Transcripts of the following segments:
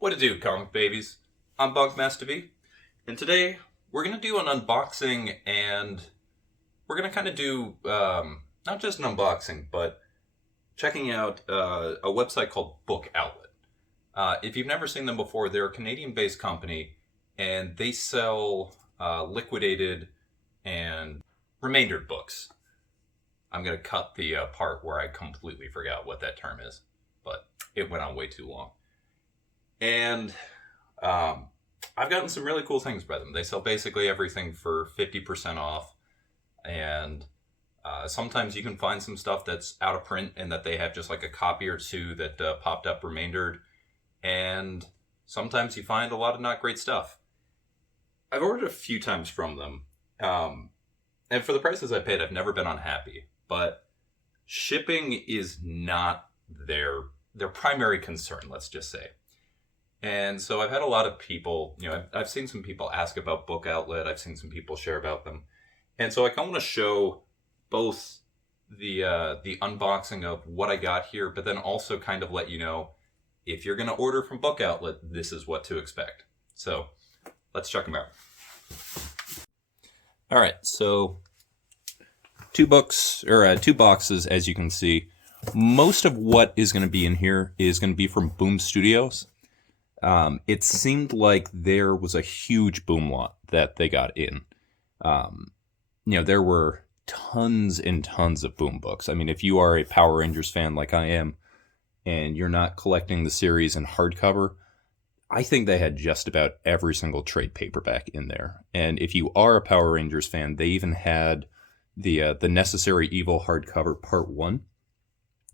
What to do, comic babies? I'm Bunkmaster V, and today we're going to do an unboxing, and we're going to kind of do not just an unboxing, but checking out a website called Book Outlet. If you've never seen them before, they're a Canadian-based company, and they sell liquidated and remaindered books. I'm going to cut the part where I completely forgot what that term is, but it went on way too long. And I've gotten some really cool things by them. They sell basically everything for 50% off. And sometimes you can find some stuff that's out of print and that they have just like a copy or two that popped up remaindered. And sometimes you find a lot of not great stuff. I've ordered a few times from them. And for the prices I paid, I've never been unhappy. But shipping is not their primary concern, let's just say. And so I've had a lot of people, I've seen some people ask about Book Outlet. I've seen some people share about them. And so I kind of want to show both the unboxing of what I got here, but then also kind of let you know, if you're going to order from Book Outlet, this is what to expect. So let's check them out. All right, so two boxes, as you can see. Most of what is going to be in here is going to be from Boom Studios. It seemed like there was a huge boom lot that they got in. There were tons and tons of Boom books. I mean, if you are a Power Rangers fan like I am, and you're not collecting the series in hardcover, I think they had just about every single trade paperback in there. And if you are a Power Rangers fan, they even had the Necessary Evil hardcover Part 1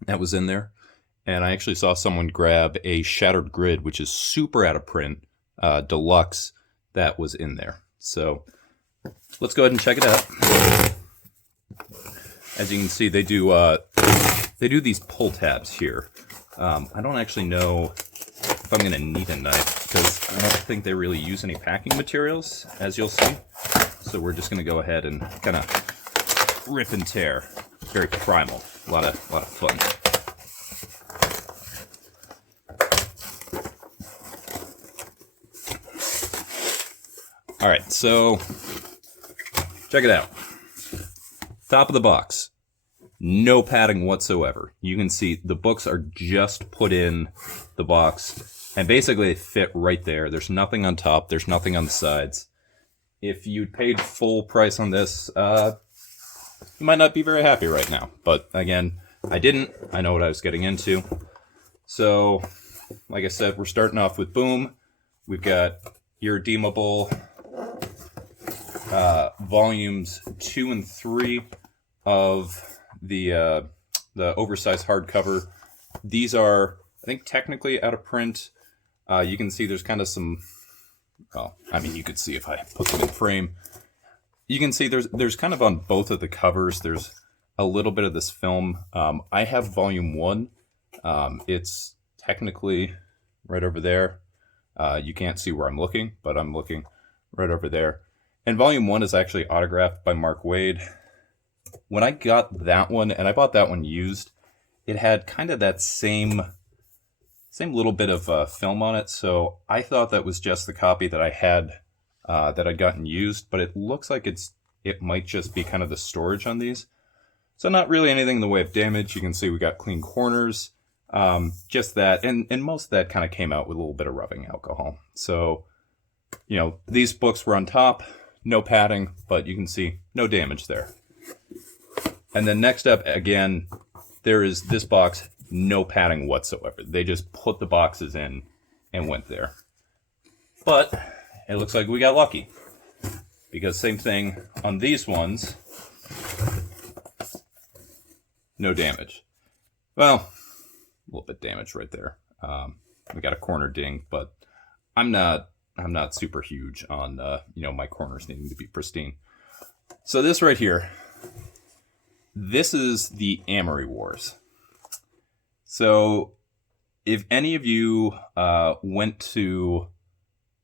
that was in there. And I actually saw someone grab a Shattered Grid, which is super out of print, deluxe, that was in there. So let's go ahead and check it out. As you can see, they do these pull tabs here. I don't actually know if I'm going to need a knife, because I don't think they really use any packing materials, as you'll see. So we're just going to go ahead and kind of rip and tear. Very primal. A lot of fun. All right, so check it out. Top of the box, no padding whatsoever. You can see the books are just put in the box, and basically they fit right there. There's nothing on top. There's nothing on the sides. If you paid full price on this, you might not be very happy right now. But again, I didn't. I know what I was getting into. So, like I said, we're starting off with Boom. We've got irredeemable volumes 2 and 3 of the oversized hardcover. These are, I think, technically out of print. You can see there's kind of some. Well, I mean, you could see if I put them in frame. You can see there's kind of on both of the covers. There's a little bit of this film. I have volume 1. It's technically right over there. You can't see where I'm looking, but I'm looking right over there. And volume 1 is actually autographed by Mark Waid. When I got that one, and I bought that one used, it had kind of that same little bit of film on it. So I thought that was just the copy that I had, that I'd gotten used. But it looks like it might just be kind of the storage on these. So not really anything in the way of damage. You can see we got clean corners. Just that, and most of that kind of came out with a little bit of rubbing alcohol. So, these books were on top. No padding, but you can see no damage there. And then next up, again, there is this box, no padding whatsoever. They just put the boxes in and went there. But it looks like we got lucky, because same thing on these ones, no damage. Well, a little bit damage right there. We got a corner ding, but I'm not super huge on, my corners needing to be pristine. So this right here, this is the Amory Wars. So if any of you went to,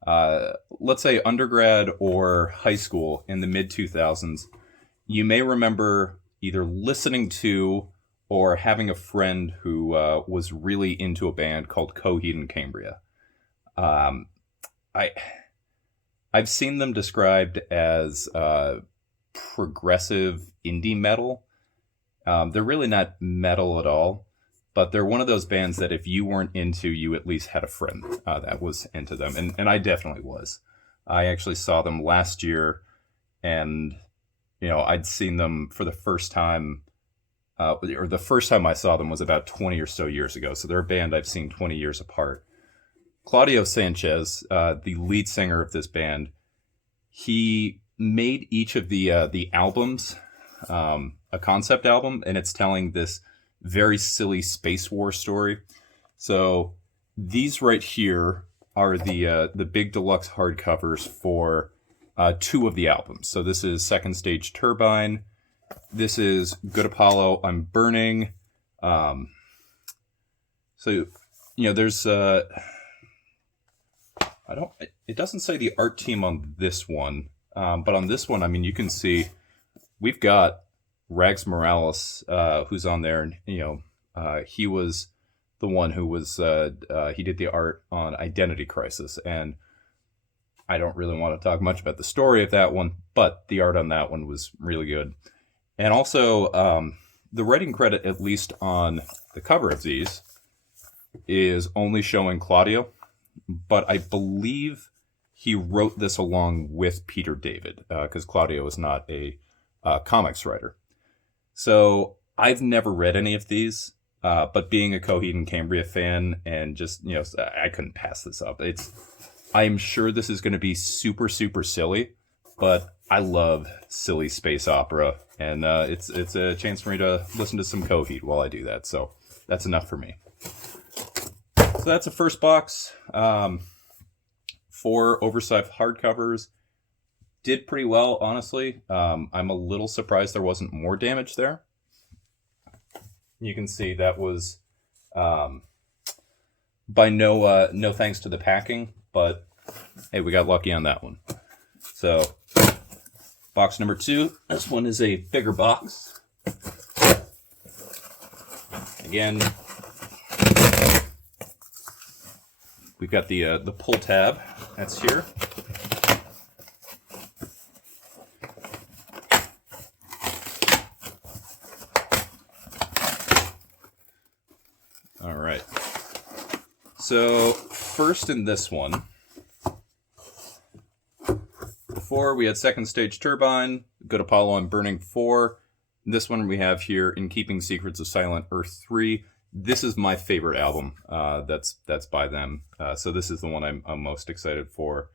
let's say, undergrad or high school in the mid-2000s, you may remember either listening to or having a friend who was really into a band called Coheed and Cambria. Um, I I've seen them described as progressive indie metal. They're really not metal at all, but they're one of those bands that if you weren't into, you at least had a friend that was into them, and I definitely was. I actually saw them last year, and I'd seen them for the first time, or the first time I saw them was about 20 or so years ago. So they're a band I've seen 20 years apart. Claudio Sanchez, the lead singer of this band, he made each of the albums a concept album, and it's telling this very silly space war story. So these right here are the big deluxe hardcovers for two of the albums. So this is Second Stage Turbine. This is Good Apollo, I'm Burning. So there's it doesn't say the art team on this one, but on this one, I mean, you can see we've got Rags Morales, who's on there, and he was the one who was he did the art on Identity Crisis, and I don't really want to talk much about the story of that one, but the art on that one was really good. And also, the writing credit, at least on the cover of these, is only showing Claudio, but I believe he wrote this along with Peter David, because Claudio is not a comics writer. So I've never read any of these, but being a Coheed and Cambria fan, and just I couldn't pass this up. I'm sure this is going to be super, super silly, but I love silly space opera, and it's a chance for me to listen to some Coheed while I do that. So that's enough for me. So that's the first box. 4 oversized hardcovers. Did pretty well, honestly. I'm a little surprised there wasn't more damage there. You can see that was by no thanks to the packing, but hey, we got lucky on that one. So box number 2. This one is a bigger box. Again, we've got the pull tab that's here. All right. So first in this one, before we had Second Stage Turbine, Good Apollo, I'm Burning 4. This one we have here, In Keeping Secrets of Silent Earth 3. This is my favorite album that's by them. So this is the one I'm most excited for.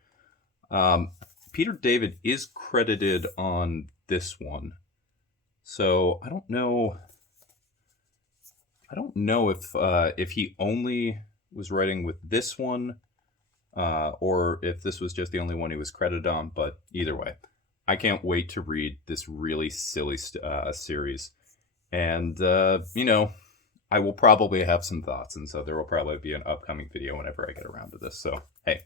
Peter David is credited on this one. So I don't know if he only was writing with this one, or if this was just the only one he was credited on. But either way, I can't wait to read this really silly series. And I will probably have some thoughts, and so there will probably be an upcoming video whenever I get around to this. So hey.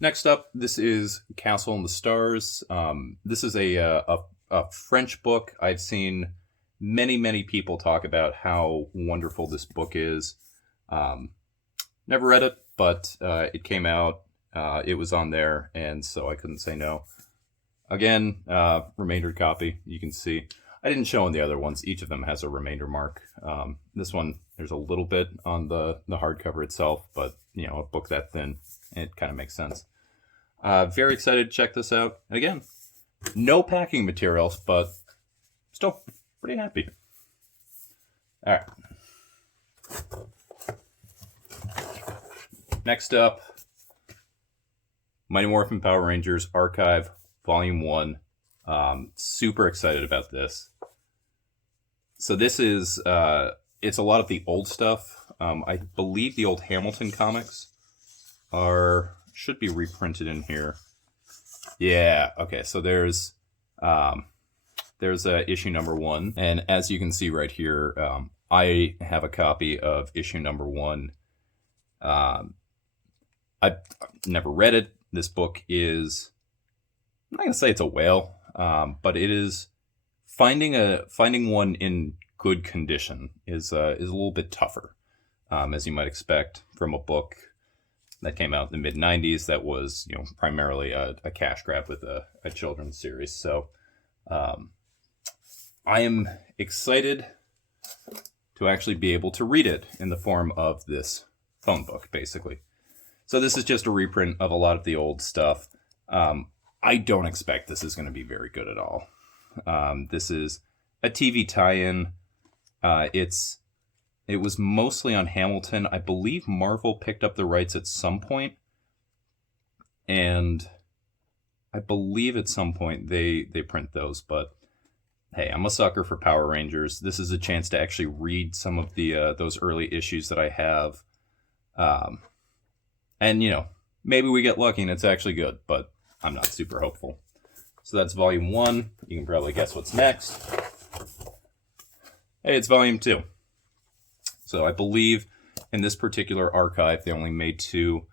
Next up, this is Castle in the Stars. This is a French book. I've seen many people talk about how wonderful this book is. Never read it, but it came out. It was on there, and so I couldn't say no. Again, remainder copy. You can see I didn't show in the other ones. Each of them has a remainder mark. This one, there's a little bit on the hardcover itself, but a book that thin, it kind of makes sense. Very excited to check this out. And again, no packing materials, but still pretty happy. All right. Next up, Mighty Morphin Power Rangers Archive Volume 1. Super excited about this. So this is, it's a lot of the old stuff. I believe the old Hamilton comics should be reprinted in here. Yeah, okay, so there's issue number 1. And as you can see right here, I have a copy of issue number 1. I've never read it. This book is, I'm not going to say it's a whale, but it is finding one in good condition is a little bit tougher. as you might expect from a book that came out in the mid-90s that was, primarily a cash grab with a children's series. So I am excited to actually be able to read it in the form of this phone book, basically. So this is just a reprint of a lot of the old stuff. I don't expect this is going to be very good at all. This is a TV tie-in. It was mostly on Hamilton. I believe Marvel picked up the rights at some point, and I believe at some point they print those. But hey, I'm a sucker for Power Rangers. This is a chance to actually read some of the those early issues that I have, and maybe we get lucky and it's actually good, but I'm not super hopeful. So that's volume 1. You can probably guess what's next. Hey, it's volume 2. So I believe in this particular archive they only made 2.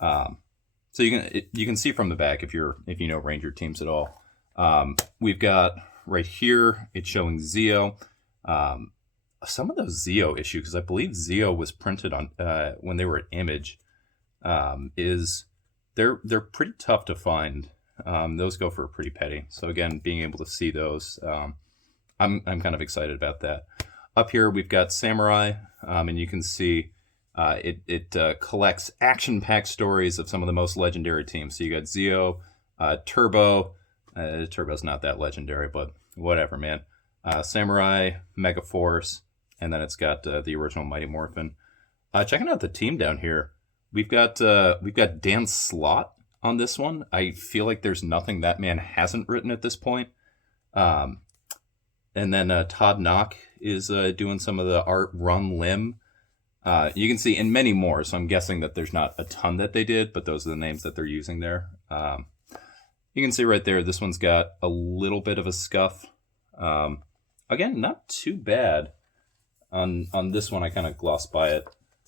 So you can see from the back if you know Ranger teams at all. We've got right here it's showing Zeo. Some of those Zeo issues, because I believe Zeo was printed on when they were at Image, they're pretty tough to find. Those go for pretty penny. So again, being able to see those, I'm kind of excited about that. Up here we've got Samurai, and you can see it collects action-packed stories of some of the most legendary teams. So you got Zeo, Turbo. Turbo's not that legendary, but whatever, man. Samurai, Megaforce, and then it's got the original Mighty Morphin. Checking out the team down here, we've got Dan Slott on this one. I feel like there's nothing that man hasn't written at this point. And then Todd Knock is doing some of the art. Ron Lim. You can see, and many more, so I'm guessing that there's not a ton that they did, but those are the names that they're using there. You can see right there, this one's got a little bit of a scuff. Again, not too bad. On this one, I kind of glossed by it.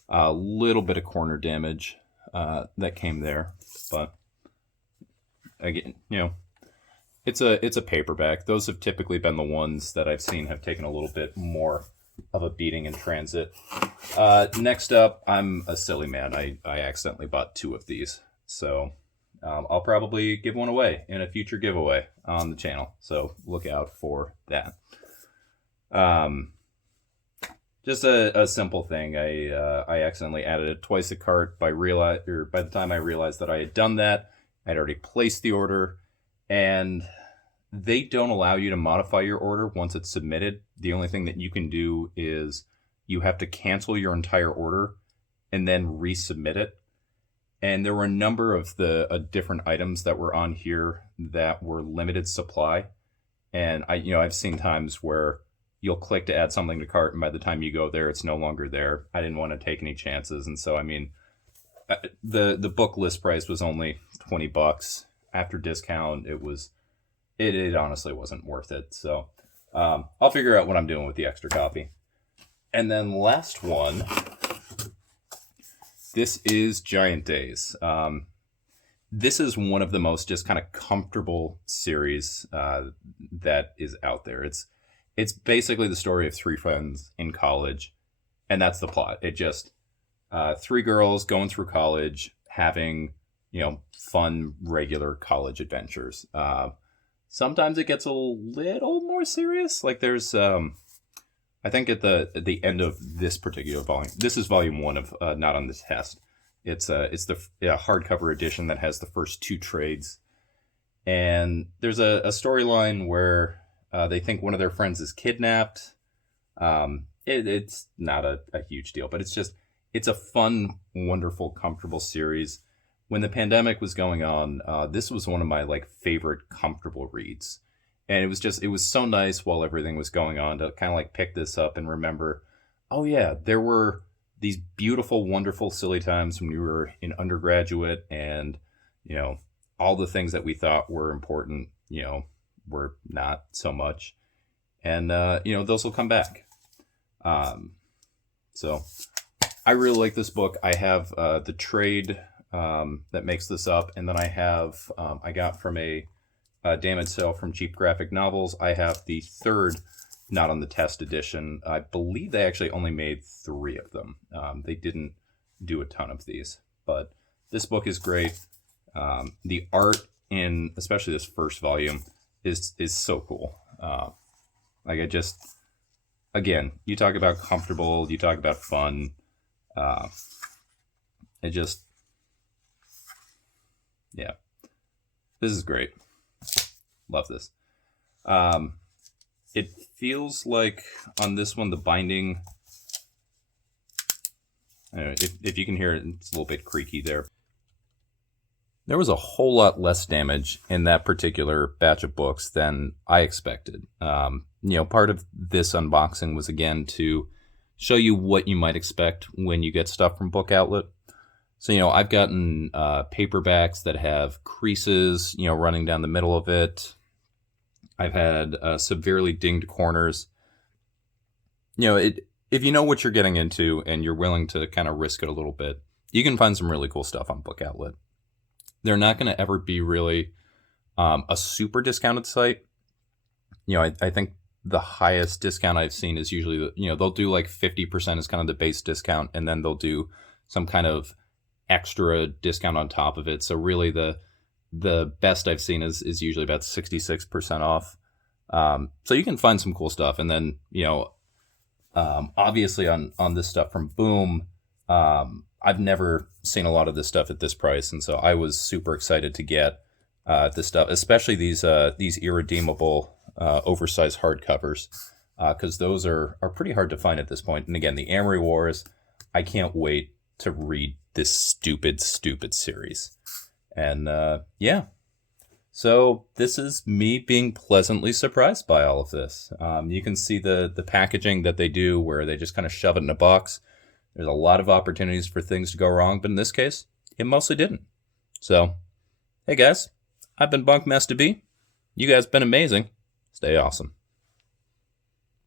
A little bit of corner damage that came there, but again, it's a paperback. Those have typically been the ones that I've seen have taken a little bit more of a beating in transit. Next up, I'm a silly man. I accidentally bought 2 of these, so I'll probably give one away in a future giveaway on the channel. So look out for that. Just a simple thing. I accidentally added it twice to cart by the time I realized that I had done that, I'd already placed the order, and they don't allow you to modify your order once it's submitted. The only thing that you can do is you have to cancel your entire order and then resubmit it. And there were a number of the different items that were on here that were limited supply. And I've seen times where you'll click to add something to cart, and by the time you go there, it's no longer there. I didn't want to take any chances, and so the book list price was only $20 after discount. It honestly wasn't worth it. So I'll figure out what I'm doing with the extra copy. And then last one, this is Giant Days. This is one of the most just kind of comfortable series that is out there. It's basically the story of 3 friends in college, and that's the plot. It just 3 girls going through college, having fun, regular college adventures. Sometimes it gets a little more serious. Like there's, I think at the end of this particular volume, this is volume 1 of Not on the Test. It's the hardcover edition that has the first 2 trades, and there's a storyline where they think one of their friends is kidnapped. It's not a huge deal, but it's a fun, wonderful, comfortable series. When the pandemic was going on, this was one of my favorite comfortable reads. And it was so nice while everything was going on to kind of pick this up and remember, oh yeah, there were these beautiful, wonderful, silly times when we were in undergraduate, and all the things that we thought were important, were not so much. And those will come back. So I really like this book. I have the trade that makes this up, and then I have I got from a damage sale from Cheap Graphic Novels. I have the 3rd not on the test edition. I believe they actually only made 3 of them. They didn't do a ton of these, but this book is great. The art in especially this first volume is so cool. Like, I just, again, you talk about comfortable, you talk about fun. It just, yeah, this is great. Love this. It feels like on this one, the binding, if you can hear it, it's a little bit creaky there. There was a whole lot less damage in that particular batch of books than I expected. Part of this unboxing was, again, to show you what you might expect when you get stuff from Book Outlet. So, I've gotten paperbacks that have creases, running down the middle of it. I've had severely dinged corners. If you know what you're getting into and you're willing to kind of risk it a little bit, you can find some really cool stuff on Book Outlet. They're not going to ever be really a super discounted site. I think the highest discount I've seen is usually, they'll do like 50% is kind of the base discount, and then they'll do some kind of extra discount on top of it. So really the best I've seen is usually about 66% off. So you can find some cool stuff. And then, obviously on this stuff from Boom, I've never seen a lot of this stuff at this price. And so I was super excited to get this stuff, especially these irredeemable oversized hardcovers, because those are pretty hard to find at this point. And again, the Amory Wars, I can't wait to read this stupid series. And yeah, so this is me being pleasantly surprised by all of this. You can see the packaging that they do where they just kind of shove it in a box. There's a lot of opportunities for things to go wrong, but in this case, it mostly didn't. So, hey guys, I've been Bunkmaster B. You guys been amazing. Stay awesome.